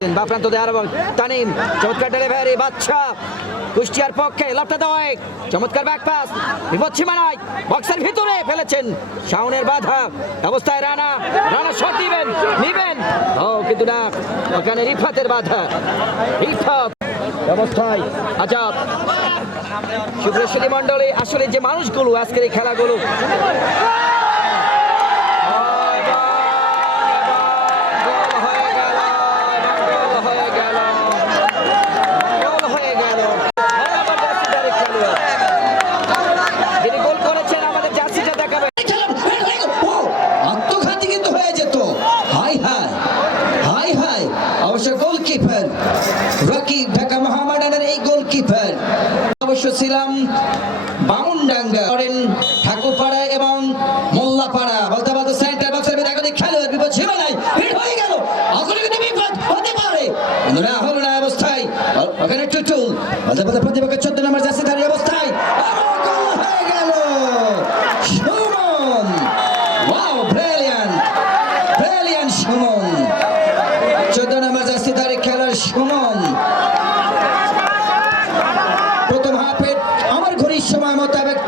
বাপ্রান্ত এবং তানিম, চমৎকার ডেলিভারি বাচ্চা কুষ্টিয়ার পক্ষে লপটা দেওয়া চমৎকার ব্যাক পাস বিপদ বক্সের ভিতরে ফেলেছেন শাওনের বাধা। অবস্থায় রানা রানা শট দিবেন নিবেন। ও, কিন্তু না, ওখানে রিফাতের বাধা। রিফাত, অবস্থায় আজাদ। শুভ্রশ্রী মন্ডলী আসলে যে মানুষগুলো আজকের এই খেলাগুলো গোল হয়ে গেল গোল হয়ে গেল গোল হয়ে গেল বরাবর জার্সিদারের খেলোয়াড়। যিনি গোল করেছেন আমাদের জার্সিটা দেখাবে ও, আত্মঘাতী কিন্তু হয়ে যেত হাই হাই হাই হাই অবশ্য গোলকিপার রকি ঢাকা মোহামেডানের এই গোলকিপার অবশ্য ছিলাম বামুনডাঙ্গা, করেন ঠাকুরপাড়া এবং মোল্লাপাড়া। বলতে বলতে সেন্টার বক্সের ভিতরে একাধিক খেলোয়াড়, বিপদ ছিল নাই, ভিড় হয়ে গেল। আসলে কিন্তু বিপদ হতে পারে। না হলো না অবস্থায়। ওখানে টুটুল। বলতে বলতে প্রতিপক্ষের চোদ্দ নম্বর জার্সি সময় মোতাবেক